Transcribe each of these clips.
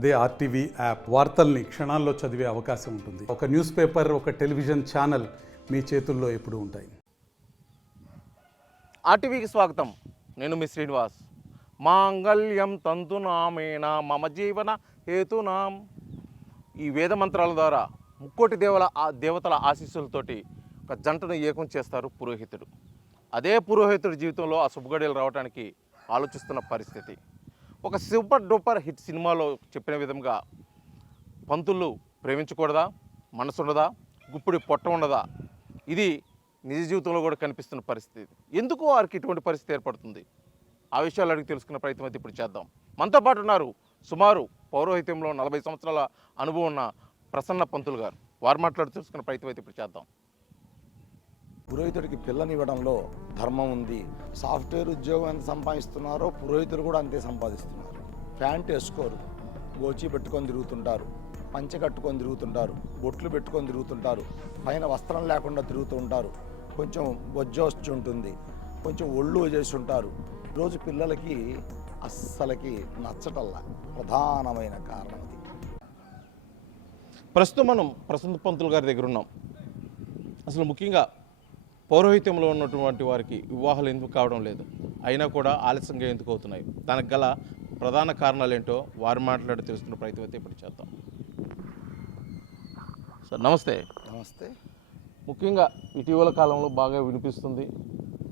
అదే RTV app వార్తల్ని క్షణాల్లో చదివే అవకాశం ఉంటుంది. ఒక న్యూస్ పేపర్, ఒక టెలివిజన్ ఛానల్ మీ చేతుల్లో ఎప్పుడూ ఉంటాయి. ఆర్టీవీకి స్వాగతం. నేను మీ శ్రీనివాస్. మాంగళ్యం తంతునామేన మమ జీవన హేతునాం. ఈ వేద మంత్రాల ద్వారా ముక్కోటి దేవతల ఆశీస్సులతోటి ఒక జంటను ఏకం చేస్తారు పురోహితుడు. అదే పురోహితుడి జీవితంలో ఆ శుభగడియలు రావడానికి ఆలోచిస్తున్న పరిస్థితి. ఒక సూపర్ డూపర్ హిట్ సినిమాలో చెప్పిన విధంగా పంతులు ప్రేమించకూడదా, మనసు ఉండదా, గుప్పుడు పొట్ట ఉండదా, ఇది నిజ జీవితంలో కూడా కనిపిస్తున్న పరిస్థితి. ఎందుకు వారికి ఇటువంటి పరిస్థితి ఏర్పడుతుంది? ఆ విషయాలు అడిగి తెలుసుకున్న ప్రయత్నం అయితే ఇప్పుడు చేద్దాం. మనతో పాటు ఉన్నారు సుమారు పౌరోహిత్యంలో 40 సంవత్సరాల అనుభవం ఉన్న ప్రసన్న పంతులు గారు. వారు మాట్లాడి తెలుసుకున్న ప్రయత్నం అయితే ఇప్పుడు చేద్దాం. పురోహితుడికి పిల్లనివ్వడంలో ధర్మం ఉంది. సాఫ్ట్వేర్ ఉద్యోగం ఎంత సంపాదిస్తున్నారో పురోహితులు కూడా అంతే సంపాదిస్తున్నారు. ప్యాంట్ వేసుకోరు, గోచి పెట్టుకొని తిరుగుతుంటారు, పంచె కట్టుకొని తిరుగుతుంటారు, బొట్లు పెట్టుకొని తిరుగుతుంటారు, పైన వస్త్రం లేకుండా తిరుగుతూ ఉంటారు. కొంచెం బొజ్జొచ్చి ఉంటుంది, కొంచెం ఒళ్ళు చేసి ఉంటారు. ఈరోజు పిల్లలకి అస్సలకి నచ్చటల్లా ప్రధానమైన కారణం అది. ప్రస్తుతం మనం ప్రసన్న పంతులు గారి దగ్గర ఉన్నాం. అసలు ముఖ్యంగా పౌరోహిత్యంలో ఉన్నటువంటి వారికి వివాహాలు ఎందుకు కావడం లేదు, అయినా కూడా ఆలస్యంగా ఎందుకు అవుతున్నాయి, దానికి గల ప్రధాన కారణాలు ఏంటో వారు మాట్లాడి తెలుసుకున్న ప్రయత్నం అయితే ఇప్పుడు చేద్దాం. సార్ నమస్తే. నమస్తే. ముఖ్యంగా ఇటీవల కాలంలో బాగా వినిపిస్తుంది,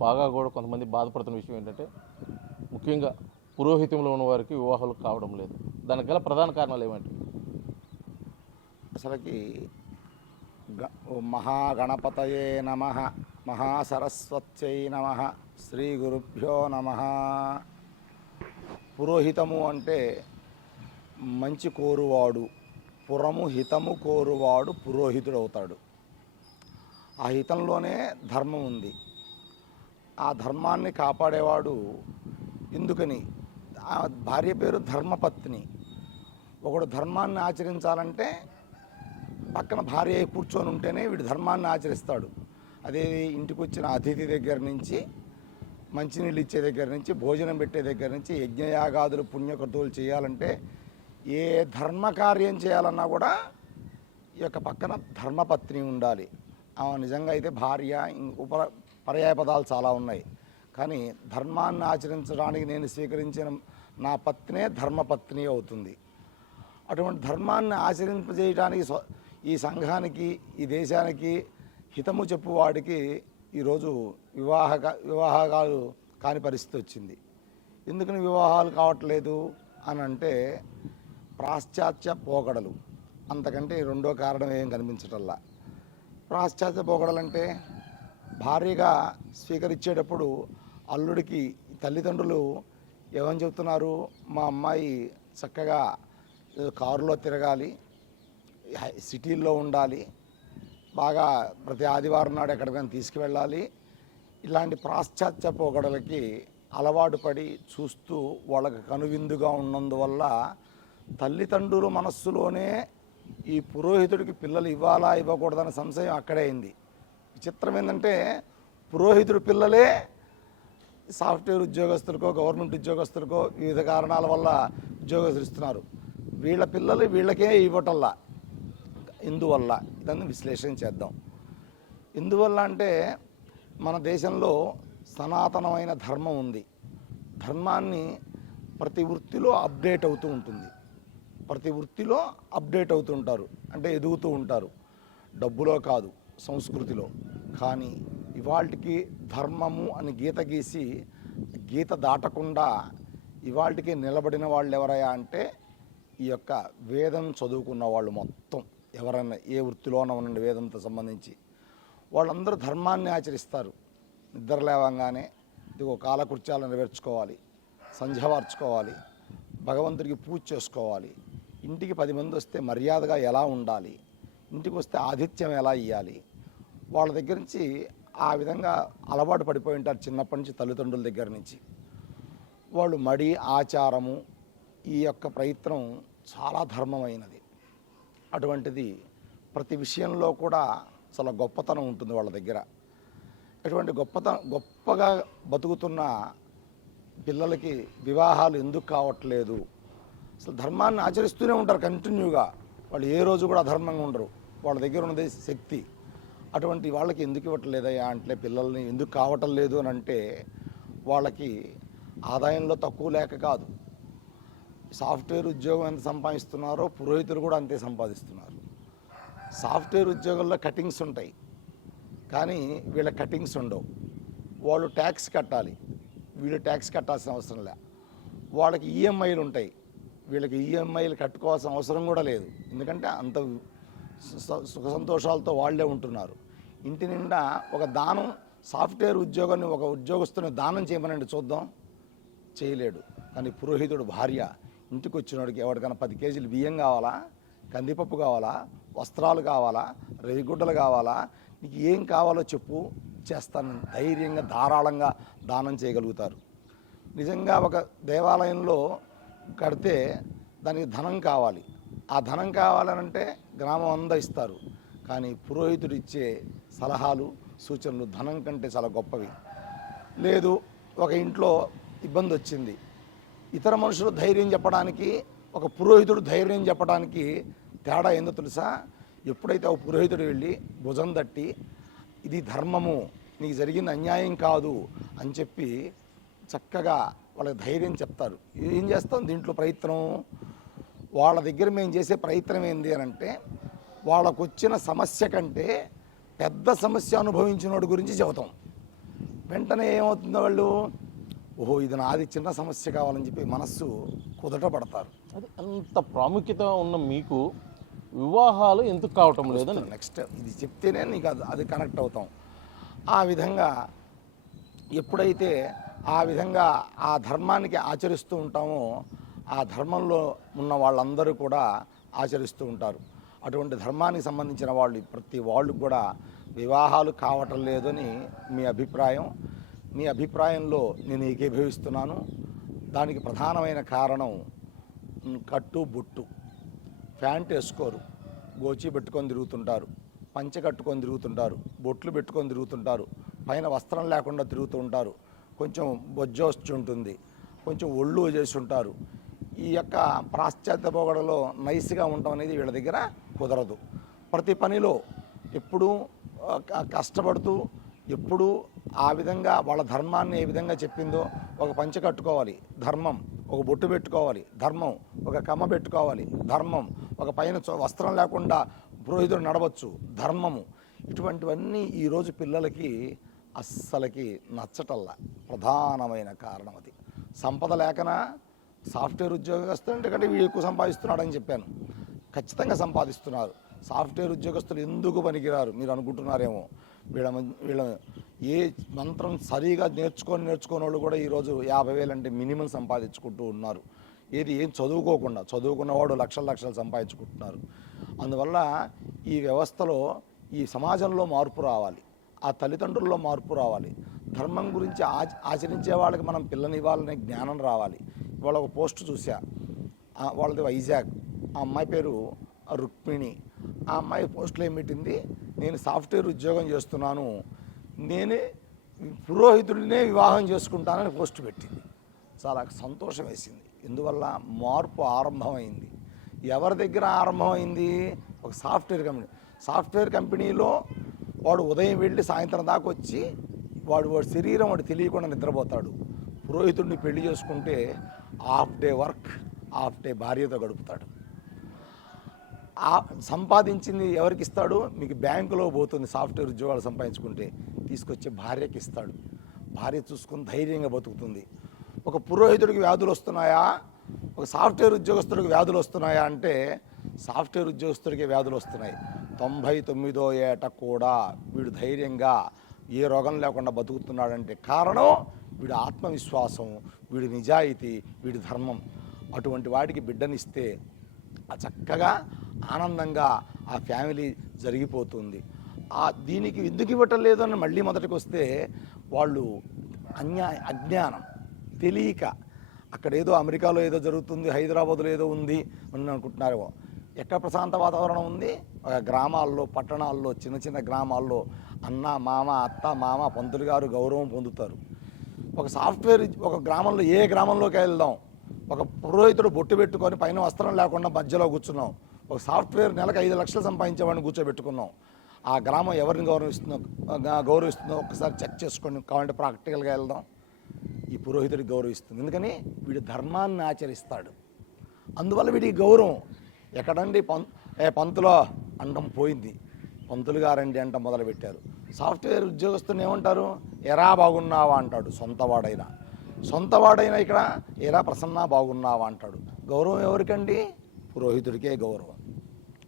బాగా కూడా కొంతమంది బాధపడుతున్న విషయం ఏంటంటే ముఖ్యంగా పురోహిత్యంలో ఉన్న వారికి వివాహాలు కావడం లేదు. దానికి గల ప్రధాన కారణాలు ఏమంటే అసలుకి మహాగణపతయే నమః, మహాసరస్వత్యై నమః, శ్రీ గురుభ్యో నమః. పురోహితము అంటే మంచి కోరువాడు, పురము హితము కోరువాడు పురోహితుడు అవుతాడు. ఆ హితంలోనే ధర్మం ఉంది. ఆ ధర్మాన్ని కాపాడేవాడు. ఎందుకని ఆ భార్య పేరు ధర్మపత్ని. ఒకడు ధర్మాన్ని ఆచరించాలంటే పక్కన భార్య కూర్చొని ఉంటేనే వీడు ధర్మాన్ని ఆచరిస్తాడు. అదే ఇంటికి వచ్చిన అతిథి దగ్గర నుంచి, మంచినీళ్ళు ఇచ్చే దగ్గర నుంచి, భోజనం పెట్టే దగ్గర నుంచి, యజ్ఞయాగాదులు పుణ్యకృతువులు చేయాలంటే ఏ ధర్మకార్యం చేయాలన్నా కూడా ఈ యొక్క పక్కన ధర్మపత్ని ఉండాలి. నిజంగా అయితే భార్య పర్యాయ పదాలు చాలా ఉన్నాయి, కానీ ధర్మాన్ని ఆచరించడానికి నేను స్వీకరించిన నా పత్నే ధర్మపత్ని అవుతుంది. అటువంటి ధర్మాన్ని ఆచరింపజేయడానికి ఈ సంఘానికి, ఈ దేశానికి హితము చెప్పువాడికి ఈరోజు వివాహాలు కాని పరిస్థితి వచ్చింది. ఎందుకని వివాహాలు కావట్లేదు అని అంటే పాశ్చాత్య పోకడలు, అంతకంటే రెండో కారణం ఏం కనిపించటల్లా. పాశ్చాత్య పోకడలంటే భార్యగా స్వీకరించేటప్పుడు అల్లుడికి తల్లిదండ్రులు ఏమని చెప్తున్నారు, మా అమ్మాయి చక్కగా కారులో తిరగాలి, సిటీల్లో ఉండాలి, బాగా ప్రతి ఆదివారం నాడు ఎక్కడికైనా తీసుకువెళ్ళాలి. ఇలాంటి పాశ్చాత్య పోకడలకి అలవాటు పడి చూస్తూ వాళ్ళకి కనువిందుగా ఉన్నందువల్ల తల్లిదండ్రుల మనస్సులోనే ఈ పురోహితుడికి పిల్లలు ఇవ్వాలా ఇవ్వకూడదన్న సంశయం అక్కడే అయింది. విచిత్రం ఏంటంటే పురోహితుడి పిల్లలే సాఫ్ట్వేర్ ఉద్యోగస్తులకో, గవర్నమెంట్ ఉద్యోగస్తులకో వివిధ కారణాల వల్ల ఉద్యోగస్తులు ఇస్తున్నారు. వీళ్ళ పిల్లలు వీళ్ళకే ఇవ్వటల్లా. ఎందువల్ల? ఇదన్నీ విశ్లేషణ చేద్దాం. ఎందువల్ల అంటే మన దేశంలో సనాతనమైన ధర్మం ఉంది. ధర్మాన్ని ప్రతి వృత్తిలో అప్డేట్ అవుతూ ఉంటుంది. ప్రతి వృత్తిలో అప్డేట్ అవుతూ ఉంటారు, అంటే ఎదుగుతూ ఉంటారు. డబ్బులో కాదు, సంస్కృతిలో. కానీ ఇవాళకి ధర్మము అని గీత గీసి గీత దాటకుండా ఇవాళకి నిలబడిన వాళ్ళు ఎవరయ్యా అంటే ఈ యొక్క వేదం చదువుకున్న వాళ్ళు మొత్తం ఎవరైనా ఏ వృత్తిలోనూ ఉండండి, వేదంతో సంబంధించి వాళ్ళందరూ ధర్మాన్ని ఆచరిస్తారు. నిద్ర లేవంగానే ఇదిగో కాలకృత్యాలు నెరవేర్చుకోవాలి, సంధ్యవార్చుకోవాలి, భగవంతుడికి పూజ చేసుకోవాలి, ఇంటికి 10 మంది వస్తే మర్యాదగా ఎలా ఉండాలి, ఇంటికి వస్తే ఆతిథ్యం ఎలా ఇవ్వాలి, వాళ్ళ దగ్గర నుంచి ఆ విధంగా అలవాటు పడిపోయి ఉంటారు చిన్నప్పటి నుంచి తల్లిదండ్రుల దగ్గర నుంచి. వాళ్ళు మడి ఆచారము ఈ యొక్క ప్రయత్నం చాలా ధర్మమైనది. అటువంటిది ప్రతి విషయంలో కూడా చాలా గొప్పతనం ఉంటుంది వాళ్ళ దగ్గర. అటువంటి గొప్పగా బతుకుతున్న పిల్లలకి వివాహాలు ఎందుకు కావట్లేదు అసలు ధర్మాన్ని ఆచరిస్తూనే ఉంటారు కంటిన్యూగా. వాళ్ళు ఏ రోజు కూడా అధర్మంగా ఉండరు. వాళ్ళ దగ్గర ఉన్నది శక్తి. అటువంటి వాళ్ళకి ఎందుకు ఇవ్వట్లేదయ్యా అంటే, పిల్లల్ని ఎందుకు కావటం లేదు అని అంటే, వాళ్ళకి ఆదాయంలో తక్కువ లేక కాదు. సాఫ్ట్వేర్ ఉద్యోగం ఎంత సంపాదిస్తున్నారో పురోహితులు కూడా అంతే సంపాదిస్తున్నారు. సాఫ్ట్వేర్ ఉద్యోగంలో కటింగ్స్ ఉంటాయి, కానీ వీళ్ళ కటింగ్స్ ఉండవు. వాళ్ళు ట్యాక్స్ కట్టాలి, వీళ్ళు ట్యాక్స్ కట్టాల్సిన అవసరం లే. వాళ్ళకి ఈఎంఐలు ఉంటాయి, వీళ్ళకి ఈఎంఐలు కట్టుకోవాల్సిన అవసరం కూడా లేదు. ఎందుకంటే అంత సుఖ సంతోషాలతో వాళ్ళే ఉంటున్నారు. ఇంటి నిండా ఒక దానం, సాఫ్ట్వేర్ ఉద్యోగాన్ని ఒక ఉద్యోగస్తుని దానం చేయమనండి చూద్దాం, చేయలేడు. కానీ పురోహితుడు భార్య ఇంటికి వచ్చినోడికి ఎవరికైనా 10 కేజీలు బియ్యం కావాలా, కందిపప్పు కావాలా, వస్త్రాలు కావాలా, రేగుడ్డలు కావాలా, నీకు ఏం కావాలో చెప్పు, చేస్తాను ధైర్యంగా ధారాళంగా దానం చేయగలుగుతారు. నిజంగా ఒక దేవాలయంలో కడితే దానికి ధనం కావాలి. ఆ ధనం కావాలనంటే గ్రామం అంతా ఇస్తారు. కానీ పురోహితుడు ఇచ్చే సలహాలు, సూచనలు ధనం కంటే చాలా గొప్పవి. లేదు, ఒక ఇంట్లో ఇబ్బంది వచ్చింది, ఇతర మనుషులు ధైర్యం చెప్పడానికి, ఒక పురోహితుడు ధైర్యం చెప్పడానికి తేడా ఏందో తెలుసా? ఎప్పుడైతే ఒక పురోహితుడు వెళ్ళి భుజం తట్టి, ఇది ధర్మము, నీకు జరిగింది అన్యాయం కాదు అని చెప్పి చక్కగా వాళ్ళకి ధైర్యం చెప్తారు. ఏం చేస్తాం దీంట్లో ప్రయత్నం? వాళ్ళ దగ్గర మేము చేసే ప్రయత్నం ఏంది అని అంటే, వాళ్ళకు వచ్చిన సమస్య కంటే పెద్ద సమస్య అనుభవించిన వాడి గురించి చెబుతాం. వెంటనే ఏమవుతుందో వాళ్ళు, ఓహో ఇది నాది చిన్న సమస్య కావాలని చెప్పి మనస్సు కుదట పడతారు. అది అంత ప్రాముఖ్యత ఉన్న మీకు వివాహాలు ఎందుకు కావటం లేదని నెక్స్ట్ ఇది చెప్తేనే నీకు అది కనెక్ట్ అవుతాం. ఆ విధంగా ఎప్పుడైతే ఆ విధంగా ఆ ధర్మానికి ఆచరిస్తూ ఉంటామో, ఆ ధర్మంలో ఉన్న వాళ్ళందరూ కూడా ఆచరిస్తూ ఉంటారు. అటువంటి ధర్మానికి సంబంధించిన వాళ్ళు ప్రతి వాళ్ళు కూడా వివాహాలు కావటం లేదని మీ అభిప్రాయం. మీ అభిప్రాయంలో నేను ఏకీభవిస్తున్నాను. దానికి ప్రధానమైన కారణం కట్టు బొట్టు. ప్యాంట్ వేసుకోరు, గోచి పెట్టుకొని తిరుగుతుంటారు, పంచె కట్టుకొని తిరుగుతుంటారు, బొట్లు పెట్టుకొని తిరుగుతుంటారు, పైన వస్త్రం లేకుండా తిరుగుతూ ఉంటారు, కొంచెం బొజ్జ వచ్చి ఉంటుంది, కొంచెం ఒళ్ళు చేసి ఉంటారు. ఈ యొక్క పాశ్చాత్య పోగడలో నైస్గా ఉండటం అనేది వీళ్ళ దగ్గర కుదరదు. ప్రతి పనిలో ఎప్పుడూ కష్టపడుతూ, ఎప్పుడూ ఆ విధంగా వాళ్ళ ధర్మాన్ని ఏ విధంగా చెప్పిందో, ఒక పంచె కట్టుకోవాలి ధర్మం, ఒక బొట్టు పెట్టుకోవాలి ధర్మం, ఒక కమ్మ పెట్టుకోవాలి ధర్మం, ఒక పైన వస్త్రం లేకుండా పురోహితుడు నడవచ్చు ధర్మము. ఇటువంటివన్నీ ఈరోజు పిల్లలకి అస్సలకి నచ్చటల్లా. ప్రధానమైన కారణం అది. సంపద లేకన సాఫ్ట్వేర్ ఉద్యోగస్తులు ఎందుకంటే వీళ్ళు ఎక్కువ సంపాదిస్తున్నాడని చెప్పాను. ఖచ్చితంగా సంపాదిస్తున్నారు. సాఫ్ట్వేర్ ఉద్యోగస్తులు ఎందుకు పనికిరారు మీరు అనుకుంటున్నారేమో. వీళ్ళ ఏ మంత్రం సరిగా నేర్చుకోని వాళ్ళు కూడా ఈరోజు 50,000 అంటే మినిమం సంపాదించుకుంటూ ఉన్నారు. ఏం చదువుకోకుండా, చదువుకున్నవాడు లక్షలు సంపాదించుకుంటున్నారు. అందువల్ల ఈ వ్యవస్థలో, ఈ సమాజంలో మార్పు రావాలి, ఆ తల్లిదండ్రుల్లో మార్పు రావాలి. ధర్మం గురించి ఆచరించే వాళ్ళకి మనం పిల్లనివ్వాలనే జ్ఞానం రావాలి. ఇవాళ ఒక పోస్ట్ చూసా, వాళ్ళది వైజాగ్, ఆ అమ్మాయి పేరు రుక్మిణి. ఆ అమ్మాయి పోస్టులో ఏం పెట్టింది, నేను సాఫ్ట్వేర్ ఉద్యోగం చేస్తున్నాను, నేనే పురోహితుడినే వివాహం చేసుకుంటానని పోస్ట్ పెట్టింది. చాలా సంతోషం వేసింది. ఎందువల్ల మార్పు ఆరంభమైంది. ఎవరి దగ్గర ఆరంభమైంది? ఒక సాఫ్ట్వేర్ కంపెనీలో వాడు ఉదయం వెళ్ళి సాయంత్రం దాకా వచ్చి వాడి శరీరం వాడు తెలియకుండా నిద్రపోతాడు. పురోహితుడిని పెళ్లి చేసుకుంటే half day work, half day భార్యతో గడుపుతాడు. సంపాదించింది ఎవరికి ఇస్తాడు? మీకు బ్యాంకులో పోతుంది. సాఫ్ట్వేర్ ఉద్యోగాలు సంపాదించుకుంటే తీసుకొచ్చి భార్యకి ఇస్తాడు. భార్య చూసుకుని ధైర్యంగా బతుకుతుంది. ఒక పురోహితుడికి వ్యాధులు వస్తున్నాయా, ఒక సాఫ్ట్వేర్ ఉద్యోగస్తుడికి వ్యాధులు వస్తున్నాయా అంటే సాఫ్ట్వేర్ ఉద్యోగస్తుడికి వ్యాధులు వస్తున్నాయి. 99వ ఏట కూడా వీడు ధైర్యంగా ఏ రోగం లేకుండా బతుకుతున్నాడంటే కారణం వీడి ఆత్మవిశ్వాసం, వీడి నిజాయితీ, వీడి ధర్మం. అటువంటి వాడికి బిడ్డనిస్తే చక్కగా ఆనందంగా ఆ ఫ్యామిలీ జరిగిపోతుంది. దీనికి ఎందుకు ఇవ్వటం లేదని మళ్ళీ మొదటికి వస్తే వాళ్ళు అజ్ఞానం, తెలియక అక్కడ ఏదో అమెరికాలో ఏదో జరుగుతుంది, హైదరాబాద్లో ఏదో ఉంది అని అనుకుంటున్నారేమో. ఎక్కడ ప్రశాంత వాతావరణం ఉంది? ఒక గ్రామాల్లో, పట్టణాల్లో, చిన్న గ్రామాల్లో అన్న మామ, అత్త మామ, పంతులు గారు గౌరవం పొందుతారు. ఒక సాఫ్ట్వేర్ ఒక గ్రామంలో, ఏ గ్రామంలోకి వెళ్దాం, ఒక పురోహితుడు బొట్టు పెట్టుకొని పైన వస్త్రం లేకుండా మధ్యలో కూర్చున్నాం. ఒక సాఫ్ట్వేర్ నెలకు 5 లక్షలు సంపాదించేవాడిని కూర్చోబెట్టుకున్నాం. ఆ గ్రామం ఎవరిని గౌరవిస్తుందో ఒకసారి చెక్ చేసుకోండి. కావాలంటే ప్రాక్టికల్గా వెళ్దాం. ఈ పురోహితుడికి గౌరవిస్తుంది, ఎందుకని వీడి ధర్మాన్ని ఆచరిస్తాడు. అందువల్ల వీడికి గౌరవం. ఎక్కడండి పంతులో అండం పోయింది, పంతులు గారండి అంట మొదలుపెట్టారు. సాఫ్ట్వేర్ ఉద్యోగస్తుని ఏమంటారు? ఎరా బాగున్నావా అంటాడు సొంతవాడైనా ఇక్కడ ఎరా ప్రసన్నా బాగున్నావా అంటాడు. గౌరవం ఎవరికండి? పురోహితుడికే గౌరవం.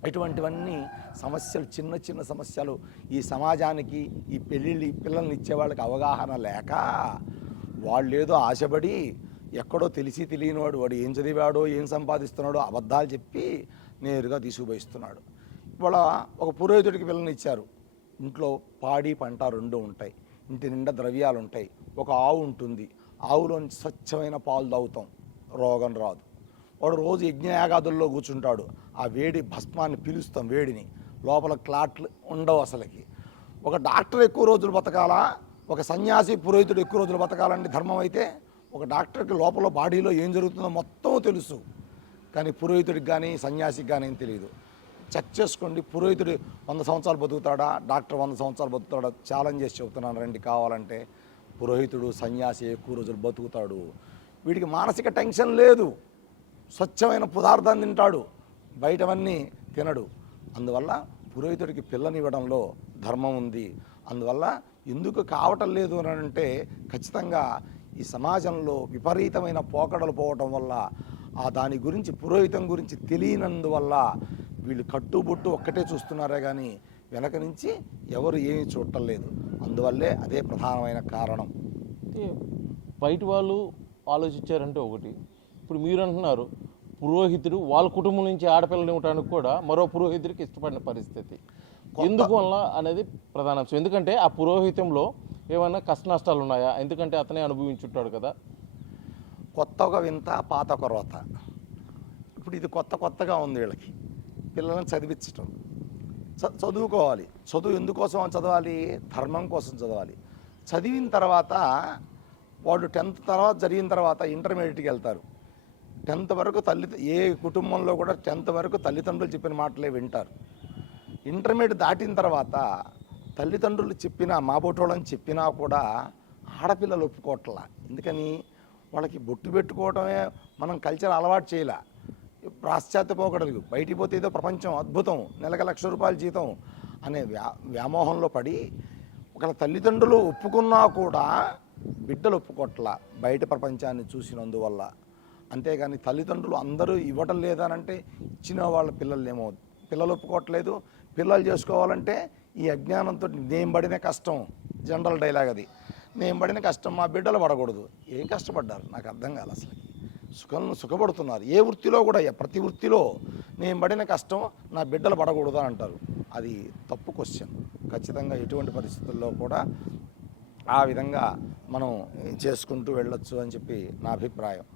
ఇటువంటివన్నీ సమస్యలు, చిన్న చిన్న సమస్యలు ఈ సమాజానికి, ఈ పిల్లల్ని ఇచ్చే వాళ్ళకి అవగాహన లేక వాళ్ళు ఏదో ఆశపడి ఎక్కడో తెలిసి తెలియని వాడు ఏం చదివాడో ఏం సంపాదిస్తున్నాడో అబద్ధాలు చెప్పి నేరుగా తీసుకుపోయిస్తున్నాడు. ఇవాళ ఒక పురోహితుడికి పిల్లల్ని ఇచ్చారు. ఇంట్లో పాడి పంట 2 ఉంటాయి, ఇంటి నిండా ద్రవ్యాలు ఉంటాయి, ఒక ఆవు ఉంటుంది. ఆవులోంచి స్వచ్ఛమైన పాలు తాగుతాం, రోగం రాదు. వాడు రోజు యజ్ఞయాగాదుల్లో కూర్చుంటాడు. ఆ వేడి భస్మాన్ని పీలుస్తాం, వేడిని లోపల క్లాట్లు ఉండవు అసలుకి. ఒక డాక్టర్ ఎక్కువ రోజులు బతకాలా, ఒక సన్యాసి పురోహితుడు ఎక్కువ రోజులు బతకాలంటే ధర్మం అయితే ఒక డాక్టర్కి లోపల బాడీలో ఏం జరుగుతుందో మొత్తం తెలుసు, కానీ పురోహితుడికి కానీ సన్యాసికి కానీ ఏం తెలియదు. చెక్ చేసుకోండి, పురోహితుడు 100 సంవత్సరాలు బతుకుతాడా, డాక్టర్ 100 సంవత్సరాలు బతుకుతాడా? ఛాలెంజ్ చేసి చెబుతున్నాను రండి కావాలంటే. పురోహితుడు సన్యాసి ఎక్కువ రోజులు బతుకుతాడు. వీడికి మానసిక టెన్షన్ లేదు, స్వచ్ఛమైన పదార్థాన్ని తింటాడు, బయటవన్నీ తినడు. అందువల్ల పురోహితుడికి పిల్లనివ్వడంలో ధర్మం ఉంది. అందువల్ల ఎందుకు కావటం లేదు అని అంటే ఖచ్చితంగా ఈ సమాజంలో విపరీతమైన పోకడలు పోవటం వల్ల, దాని గురించి పురోహితం గురించి తెలియనందువల్ల వీళ్ళు కట్టుబొట్టు ఒక్కటే చూస్తున్నారే కానీ వెనక నుంచి ఎవరు ఏమీ చూడటం లేదు. అందువల్లే అదే ప్రధానమైన కారణం. బయట వాళ్ళు ఆలోచించారంటే ఒకటి, ఇప్పుడు మీరు అంటున్నారు పురోహితుడు వాళ్ళ కుటుంబం నుంచి ఆడపిల్లని ఇవ్వడానికి కూడా మరో పురోహితుడికి ఇష్టపడిన పరిస్థితి ఎందుకు వల్ల అనేది ప్రధాన అంశం. ఎందుకంటే ఆ పురోహితంలో ఏమైనా కష్ట నష్టాలు ఉన్నాయా? ఎందుకంటే అతనే అనుభవించుంటాడు కదా. కొత్త ఒక వింత, పాత ఒక రోత. ఇప్పుడు ఇది కొత్తగా ఉంది వీళ్ళకి. పిల్లల్ని చదివించటం, చదువుకోవాలి. చదువు ఎందుకోసం చదవాలి? ధర్మం కోసం చదవాలి. చదివిన తర్వాత వాళ్ళు 10th తర్వాత జరిగిన తర్వాత ఇంటర్మీడియట్కి వెళ్తారు. 10th వరకు ఏ కుటుంబంలో కూడా 10th వరకు తల్లిదండ్రులు చెప్పిన మాటలే వింటారు. ఇంటర్మీడియట్ దాటిన తర్వాత తల్లిదండ్రులు చెప్పినా, మా బొట్టోళ్ళని చెప్పినా కూడా ఆడపిల్లలు ఒప్పుకోవట్లా. ఎందుకని? వాళ్ళకి బొట్టు పెట్టుకోవడమే మనం కల్చర్ అలవాటు చేయలే. పాశ్చాత్య పోకడలు, బయటికి పోతే ఏదో ప్రపంచం అద్భుతం, నెలకు ₹1,00,000 జీతం అనే వ్యామోహంలో పడి ఒకళ్ళ తల్లిదండ్రులు ఒప్పుకున్నా కూడా బిడ్డలు ఒప్పుకోట్లా, బయట ప్రపంచాన్ని చూసినందువల్ల. అంతేగాని తల్లిదండ్రులు అందరూ ఇవ్వటం లేదనంటే ఇచ్చిన వాళ్ళ పిల్లలు ఒప్పుకోవట్లేదు. పిల్లలు చేసుకోవాలంటే ఈ అజ్ఞానంతో నేను పడిన కష్టం, జనరల్ డైలాగ్ అది, నేను పడిన కష్టం మా బిడ్డలు పడకూడదు. ఏం కష్టపడ్డారు నాకు అర్థం కాదు అసలు. సుఖపడుతున్నారు ఏ వృత్తిలో కూడా, ప్రతి వృత్తిలో నేను పడిన కష్టం నా బిడ్డలు పడకూడదు అని అంటారు. అది తప్పు క్వశ్చన్. ఖచ్చితంగా ఎటువంటి పరిస్థితుల్లో కూడా ఆ విధంగా మనం చేసుకుంటూ వెళ్ళొచ్చు అని చెప్పి నా అభిప్రాయం.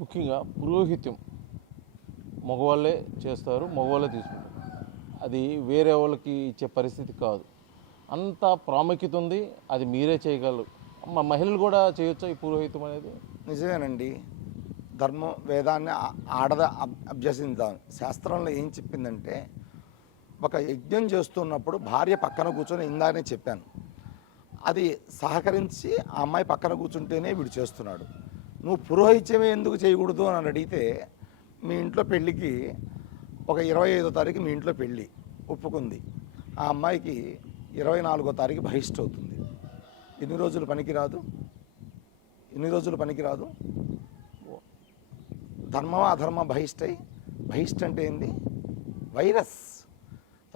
ముఖ్యంగా పురోహిత్యం మగవాళ్ళే చేస్తారు, మగవాళ్ళే తీసుకుంటారు. అది వేరే వాళ్ళకి ఇచ్చే పరిస్థితి కాదు. అంత ప్రాముఖ్యత ఉంది, అది మీరే చేయగలరు. మహిళలు కూడా చేయొచ్చా ఈ పురోహితం అనేది? నిజమేనండి. ధర్మం వేదాన్ని అభ్యసించాలి. శాస్త్రంలో ఏం చెప్పిందంటే, ఒక యజ్ఞం చేస్తున్నప్పుడు భార్య పక్కన కూర్చొని, ఇందాకనే చెప్పాను, అది సహకరించి ఆ అమ్మాయి పక్కన కూర్చుంటేనే వీడు చేస్తున్నాడు. నువ్వు పురోహిత్యమే ఎందుకు చేయకూడదు అని అడిగితే, మీ ఇంట్లో పెళ్ళికి ఒక 25వ తారీఖు మీ ఇంట్లో పెళ్ళి ఒప్పుకుంది, ఆ అమ్మాయికి 24వ తారీఖు బహిష్ట అవుతుంది. ఎన్ని రోజులు పనికిరాదు? ధర్మమా అధర్మ బహిష్ట అంటే ఏంది? వైరస్.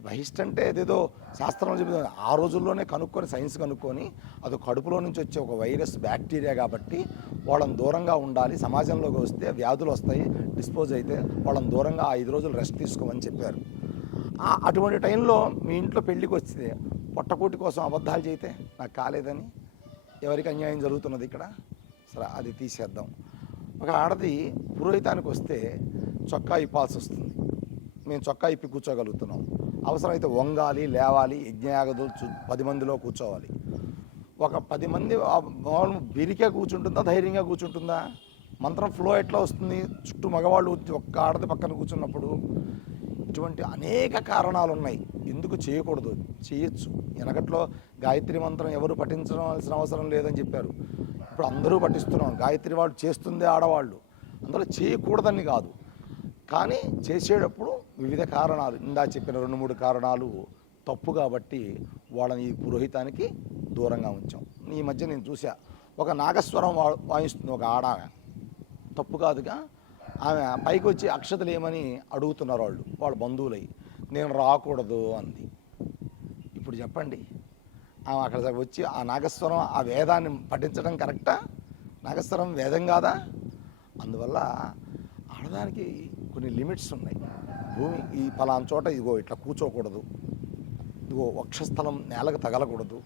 బహిష్ట అంటే అదేదో శాస్త్రంలో చెప్తుంది. ఆ రోజుల్లోనే సైన్స్ కనుక్కొని అది కడుపులో నుంచి వచ్చే ఒక వైరస్, బ్యాక్టీరియా కాబట్టి వాళ్ళని దూరంగా ఉండాలి. సమాజంలోకి వస్తే వ్యాధులు వస్తాయి, డిస్పోజ్ అయితే వాళ్ళని దూరంగా 5 రోజులు రెస్ట్ తీసుకోమని చెప్పారు. అటువంటి టైంలో మీ ఇంట్లో పెళ్ళికి వస్తే పొట్టకూటి కోసం అబద్ధాలు చేయితే నాకు కాలేదని ఎవరికి అన్యాయం జరుగుతున్నది ఇక్కడ? సరే, అది తీసేద్దాం. ఒక ఆడది పురోహితానికి వస్తే చొక్కా ఇప్పాల్సి వస్తుంది. మేము చొక్కా ఇప్పి కూర్చోగలుగుతున్నాం. అవసరమైతే వంగాలి, లేవాలి, యజ్ఞయాగదులు 10 మందిలో కూర్చోవాలి. ఒక 10 మంది బిరికే కూర్చుంటుందా, ధైర్యంగా కూర్చుంటుందా? మంత్రం ఫ్లో ఎట్లా వస్తుంది? చుట్టూ మగవాళ్ళు ఒక్క ఆడది పక్కన కూర్చున్నప్పుడు. ఇటువంటి అనేక కారణాలు ఉన్నాయి ఎందుకు చేయకూడదు. చేయొచ్చు. వెనకట్లో గాయత్రి మంత్రం ఎవరు పఠించాల్సిన అవసరం లేదని చెప్పారు. ఇప్పుడు అందరూ పఠిస్తున్నాం. గాయత్రి వాళ్ళు చేస్తుందే ఆడవాళ్ళు, అందులో చేయకూడదని కాదు. కానీ చేసేటప్పుడు వివిధ కారణాలు, ఇందా చెప్పిన 2-3 కారణాలు తప్పు కాబట్టి వాళ్ళని ఈ పురోహితానికి దూరంగా ఉంచాం. ఈ మధ్య నేను చూసా, ఒక నాగస్వరం వాయిస్తుంది ఒక ఆడ, తప్పు కాదుగా. ఆమె పైకి వచ్చి అక్షతలు ఏమని అడుగుతున్నారు వాళ్ళ బంధువులై. నేను రాకూడదు అంది. ఇప్పుడు చెప్పండి, ఆమె అక్కడ వచ్చి ఆ నాగస్వరం ఆ వేదాన్ని పఠించడం కరెక్టా? నాగస్వరం వేదం కాదా? అందువల్ల ఆడదానికి కొన్ని లిమిట్స్ ఉన్నాయి. భూమి ఈ పలానా చోట ఇదిగో ఇట్లా కూర్చోకూడదు, ఇదిగో వక్షస్థలం నేలకు తగలకూడదు,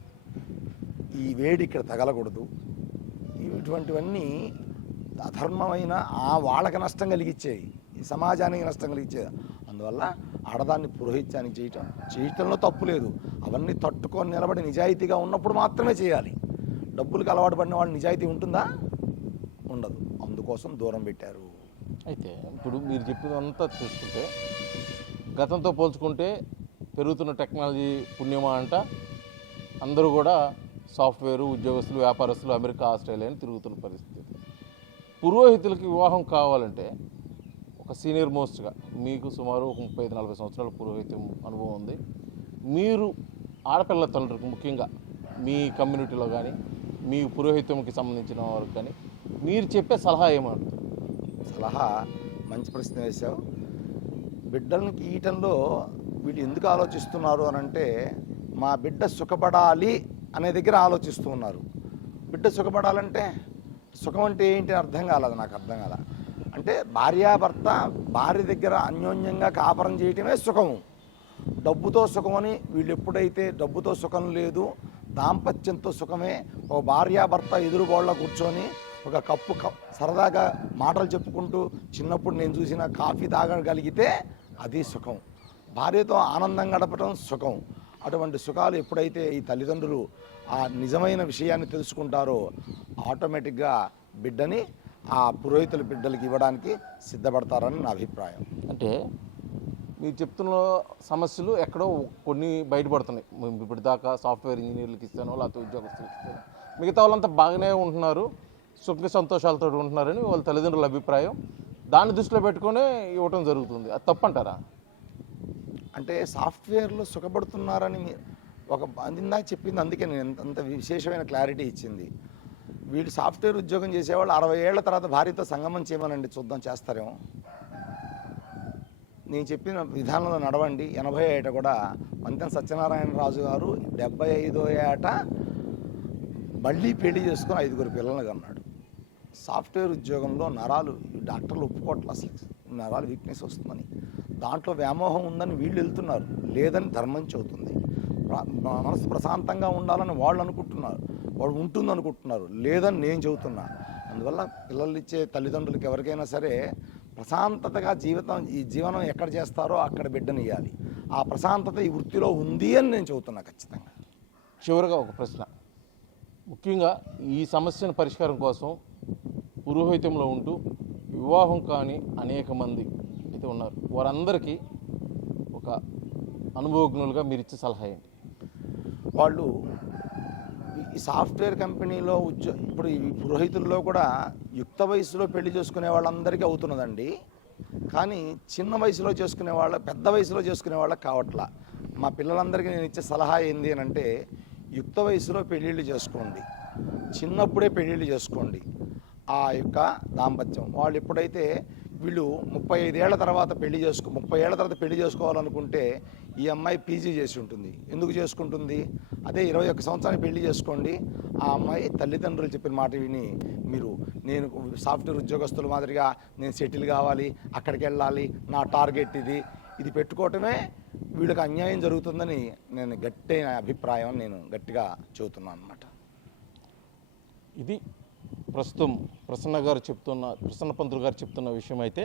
ఈ వేడి ఇక్కడ తగలకూడదు, ఇటువంటివన్నీ అధర్మమైన వాళ్ళకి నష్టం కలిగించేవి, ఈ సమాజానికి నష్టం కలిగించేది. అందువల్ల ఆడదాన్ని పురోహిత్యానికి చేయటంలో తప్పు లేదు. అవన్నీ తట్టుకొని నిలబడి నిజాయితీగా ఉన్నప్పుడు మాత్రమే చేయాలి. డబ్బులకు అలవాటు పడిన వాళ్ళు నిజాయితీ ఉంటుందా? ఉండదు. అందుకోసం దూరం పెట్టారు. అయితే ఇప్పుడు మీరు చెప్పినంతా చూసుకుంటే గతంతో పోల్చుకుంటే పెరుగుతున్న టెక్నాలజీ పుణ్యమా అంట అందరూ కూడా సాఫ్ట్వేరు ఉద్యోగస్తులు, వ్యాపారస్తులు అమెరికా, ఆస్ట్రేలియాని తిరుగుతున్న పరిస్థితి. పురోహితులకి వివాహం కావాలంటే ఒక సీనియర్ మోస్ట్గా మీకు సుమారు ఒక 35-40 సంవత్సరాల పురోహిత్యం అనుభవం ఉంది. మీరు ఆడపిల్ల తల్లులకు ముఖ్యంగా మీ కమ్యూనిటీలో కానీ మీ పురోహిత్యంకి సంబంధించిన వారికి కానీ మీరు చెప్పే సలహా ఏమంటారు? సలహా మంచి ప్రశ్న వేశావు. బిడ్డలను గీయటంలో వీళ్ళు ఎందుకు ఆలోచిస్తున్నారు అని అంటే, మా బిడ్డ సుఖపడాలి అనే దగ్గర ఆలోచిస్తూ ఉన్నారు. బిడ్డ సుఖపడాలంటే సుఖం అంటే ఏంటి అర్థం కాలేదు, నాకు అర్థం కాల. అంటే భార్యాభర్త భార్య దగ్గర అన్యోన్యంగా కాపురం చేయటమే సుఖము. డబ్బుతో సుఖమని వీళ్ళు ఎప్పుడైతే డబ్బుతో సుఖం లేదు, దాంపత్యంతో సుఖమే, ఒక భార్యాభర్త ఎదురుగోళ్ళ కూర్చొని ఒక కప్పు సరదాగా మాటలు చెప్పుకుంటూ చిన్నప్పుడు నేను చూసిన కాఫీ తాగగలిగితే అది సుఖం. భార్యతో ఆనందం గడపడం సుఖం. అటువంటి సుఖాలు ఎప్పుడైతే ఈ తల్లిదండ్రులు ఆ నిజమైన విషయాన్ని తెలుసుకుంటారో ఆటోమేటిక్గా బిడ్డని ఆ పురోహితుల బిడ్డలకి ఇవ్వడానికి సిద్ధపడతారని నా అభిప్రాయం. అంటే మీరు చెప్తున్న సమస్యలు ఎక్కడో కొన్ని బయటపడుతున్నాయి. ఇప్పటిదాకా సాఫ్ట్వేర్ ఇంజనీర్లకు ఇస్తానో లేకపోతే ఉద్యోగస్తులకు ఇస్తానో, మిగతా వాళ్ళంతా బాగానే ఉంటున్నారు, సుఖ సంతోషాలతో ఉంటున్నారని వాళ్ళ తల్లిదండ్రుల అభిప్రాయం. దాన్ని దృష్టిలో పెట్టుకునే ఇవ్వటం జరుగుతుంది. అది తప్పంటారా? అంటే సాఫ్ట్వేర్లో సుఖపడుతున్నారని ఒక ఇందాక చెప్పింది, అందుకే నేను అంత విశేషమైన క్లారిటీ ఇచ్చింది. వీళ్ళు సాఫ్ట్వేర్ ఉద్యోగం చేసేవాళ్ళు 60 ఏళ్ల తర్వాత భార్యతో సంగమం చేయమనండి, చూద్దాం చేస్తారేమో. నేను చెప్పిన విధానంలో నడవండి. 80 ఏట కూడా మంతెన సత్యనారాయణ రాజు గారు 75వ ఏట మళ్ళీ పెళ్లి చేసుకుని 5 పిల్లలను కన్నాడు. సాఫ్ట్వేర్ ఉద్యోగంలో నరాలు డాక్టర్లు ఒప్పుకోవట్లేదు, అసలు నరాలు వీక్నెస్ వస్తుందని. దాంట్లో వ్యామోహం ఉందని వీళ్ళు వెళ్తున్నారు, లేదని ధర్మం చెబుతుంది. మనసు ప్రశాంతంగా ఉండాలని వాళ్ళు అనుకుంటున్నారు, వాళ్ళు ఉంటుందనుకుంటున్నారు, లేదని నేను చెబుతున్నా. అందువల్ల పిల్లలు ఇచ్చే తల్లిదండ్రులకి ఎవరికైనా సరే ప్రశాంతతగా ఈ జీవనం ఎక్కడ చేస్తారో అక్కడ బిడ్డని ఇవ్వాలి. ఆ ప్రశాంతత ఈ వృత్తిలో ఉంది అని నేను చెబుతున్నా ఖచ్చితంగా. చివరిగా ఒక ప్రశ్న, ముఖ్యంగా ఈ సమస్యను పరిష్కారం కోసం పురోహితంలో ఉంటూ వివాహం కాని అనేక మంది అయితే ఉన్నారు, వారందరికీ ఒక అనుభవజ్ఞులుగా మీరు ఇచ్చే సలహా ఏంటి? వాళ్ళు ఈ సాఫ్ట్వేర్ కంపెనీలో ఇప్పుడు ఈ పురోహితుల్లో కూడా యుక్త వయసులో పెళ్లి చేసుకునే వాళ్ళందరికీ అవుతున్నదండి. కానీ చిన్న వయసులో చేసుకునే వాళ్ళ, పెద్ద వయసులో చేసుకునే వాళ్ళకి కావట్లా. మా పిల్లలందరికీ నేను ఇచ్చే సలహా ఏంది అని అంటే, యుక్త వయసులో పెళ్ళిళ్ళు చేసుకోండి, చిన్నప్పుడే పెళ్ళిళ్ళు చేసుకోండి. ఆ యొక్క దాంపత్యం వాళ్ళు ఎప్పుడైతే వీళ్ళు 35 ఏళ్ల తర్వాత 30 ఏళ్ల తర్వాత పెళ్లి చేసుకోవాలనుకుంటే ఈ అమ్మాయి పీజీ చేసి ఉంటుంది. ఎందుకు చేసుకుంటుంది? అదే 21 సంవత్సరానికి పెళ్లి చేసుకోండి. ఆ అమ్మాయి తల్లిదండ్రులు చెప్పిన మాట విని, నేను సాఫ్ట్వేర్ ఉద్యోగస్తుల మాదిరిగా నేను సెటిల్ కావాలి, అక్కడికి వెళ్ళాలి, నా టార్గెట్ ఇది పెట్టుకోవటమే వీళ్ళకి అన్యాయం జరుగుతుందని నేను గట్టిన అభిప్రాయం నేను గట్టిగా చెబుతున్నాను అన్నమాట. ఇది ప్రస్తుతం ప్రసన్న పంతులు గారు చెప్తున్న విషయం. అయితే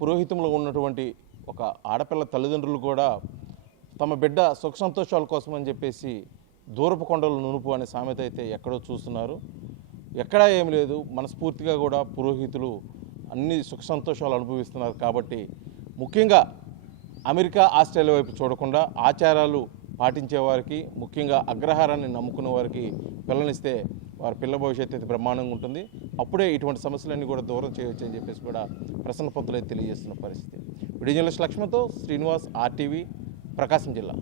పురోహితంలో ఉన్నటువంటి ఒక ఆడపిల్ల తల్లిదండ్రులు కూడా తమ బిడ్డ సుఖ సంతోషాల కోసం అని చెప్పేసి దూరపు కొండలు నునుపు అనే సామెత అయితే ఎక్కడో చూస్తున్నారు. ఎక్కడా ఏం లేదు, మనస్ఫూర్తిగా కూడా పురోహితులు అన్ని సుఖ సంతోషాలు అనుభవిస్తున్నారు. కాబట్టి ముఖ్యంగా అమెరికా ఆస్ట్రేలియా వైపు చూడకుండా ఆచారాలు పాటించే వారికి, ముఖ్యంగా అగ్రహారాన్ని నమ్ముకున్న వారికి పిల్లనిస్తే వారి పిల్ల భవిష్యత్తు అయితే బ్రహ్మాండంగా ఉంటుంది. అప్పుడే ఇటువంటి సమస్యలన్నీ కూడా దూరం చేయవచ్చు అని చెప్పేసి కూడా ప్రసన్న పంతులు తెలియజేస్తున్న పరిస్థితి. వీడియో జర్నలిస్ట్ లక్ష్మణ్తో శ్రీనివాస్, RTV, ప్రకాశం జిల్లా.